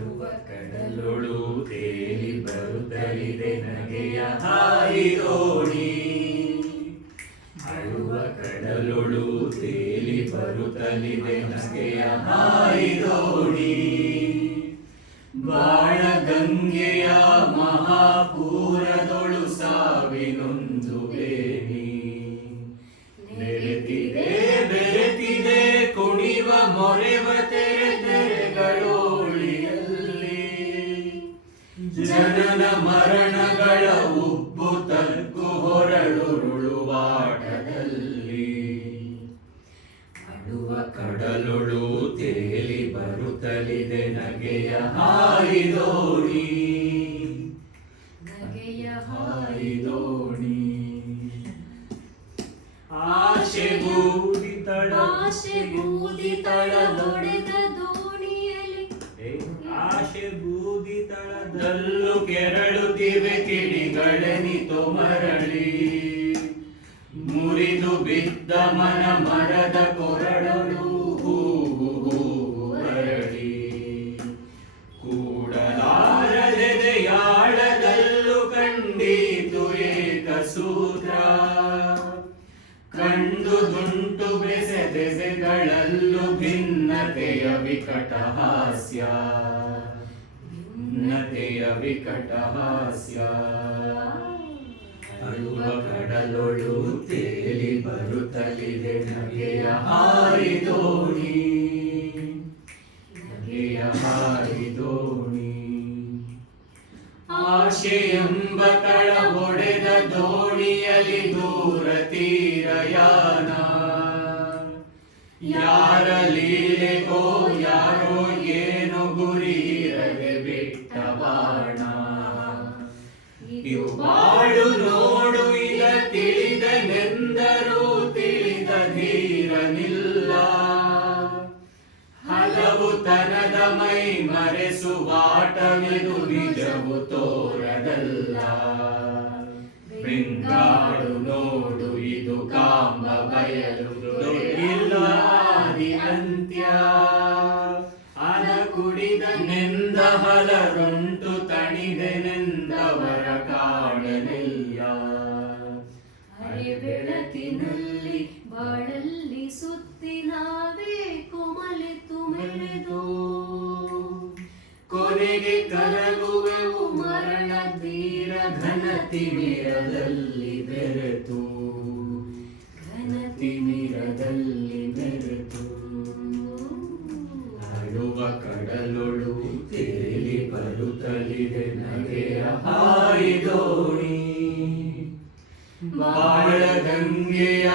ಅಳುವ ಕಡಲೊಳು ತೇಲಿ ಬರುತ್ತಲಿದೆ ನಗೆಯ ಹಾಯಿದೋಣಿ. ಅಳುವ ಕಡಲೊಳು ತೇಲಿ ಬರುತ್ತಲಿದೆ ನಗೆಯ ಹಾಯಿದೋಣಿ. ಬಾಳ ಗಂಗೆಯ ಮಹಾಪೂರದೊಳು ಸಾವಿನೊಂದು ಬೇಣಿ. ನೆರೆತಿದೆ ಬೆರೆತಿದೆ ಕುಣಿವ ಮೊರೆವ ತೆರೆ ತೆರೆಗಳೋಳಿಯಲ್ಲಿ. ಜನನ ಮರಣಗಳ ಉಬ್ಬು ತಗ್ಗು ಹೊರಳುರುಳುವಾಟದಲ್ಲಿ. ಅಳುವ ಕಡಲೊಳು ತೇಲಿ ಬರುತ್ತಲಿದೆ ನಗೆಯ ಹಾಯಿದೋಣಿ. ನಗೆಯ ಹಾಯಿದೋಣಿ. ಆಶೆ ಬೂದಿ ತಳದೊಡೆದ ದೋಣಿಯಲ್ಲಿ. ಆಶೆ ಬೂದಿ ತಳದಲ್ಲೂ ಕೆರಳುತ್ತಿವೆ ಕಿಡಿಗಳೆನಿತು ಮರಳಿ. ಮುರಿದು ಬಿದ್ದ ಮನ ಮರದ ಕೊರಳಲು ಹೂವು ಹರಳಿ. ಕೂಡಲಾರದೆದೆಯಾಳದಲ್ಲೂ ಕಂಡೀತು ಏಕಸೂತ್ರ. ಕಂಡು ದುಂಟು ಬೆಸೆ ದೆಸೆಗಳಲ್ಲೂ ಭಿನ್ನತೆಯ ವಿಕಟ ಹಾಸ್ಯ. ಭಿನ್ನತೆಯ ವಿಕಟ ಹಾಸ್ಯ. ಅಳುವ ಕಡಲೊಳು ತೇಲಿ ಬರುತ್ತಲಿದೆ ನಗೆಯ ಹಾಯಿದೋಣಿ. ನಗೆಯ ಹಾಯಿದೋಣಿ. ಆಶೆಯೆಂಬ ಕಳ ಒಡೆದ ದೋಣಿಯಲ್ಲಿ ದೂರ ತೀರಯಾನ. ಯಾರ ಲೀಲೆಗೋ ಯಾರೋ ಏನು ಗುರಿರದೆ ಬಿಟ್ಟ ಬಾಣ. ಇವು ಬಾಳು ನೋಡು ಈಗ ತಿಳಿದನೆಂದರೂ ತಿಳಿದ ಧೀರನಿಲ್ಲ. ಹಲವು ತನದ ಮೈ ಮರೆಸುವಾಟವೆದು ನಿಜವು ತೋರದಲ್ಲ. ಬೆಂಗಾಡು ನೋಡು ಇದು ಕಾಮ ಬಯಲು ಇಲ್ಲಾದಿ ಅಂತ್ಯ. ಅನ ಕುಡಿದ ನೆಂದ ಹಲರುಂಟು ತಣಿದೆನೆಂದವರ ಕಾಡನೆಲ್ಲ. ಅರೆ ಬೆಳಕಿನಲ್ಲಿ ಬಾಳಲ್ಲಿ ಸುತ್ತಿ ನಾವೇ ಕೊಮಲೆತು ಮೆರೆದು. ಕೊನೆಗೆ ಕರಗುವೆವು ಮರಣ ತೀರ ಘನ ತಿಮಿರದಲ್ಲಿ ಬೆರೆತು. ಘನ ತಿಮಿರದಲ್ಲಿ ಬೆರೆತು. ಅಳುವ ಕಡಲೊಳು ತೇಲಿ ಬರುತ್ತಲಿದೆ ನಗೆಯ ಹಾಯಿದೋಣಿ. ಬಾಳ ಗಂಗೆಯ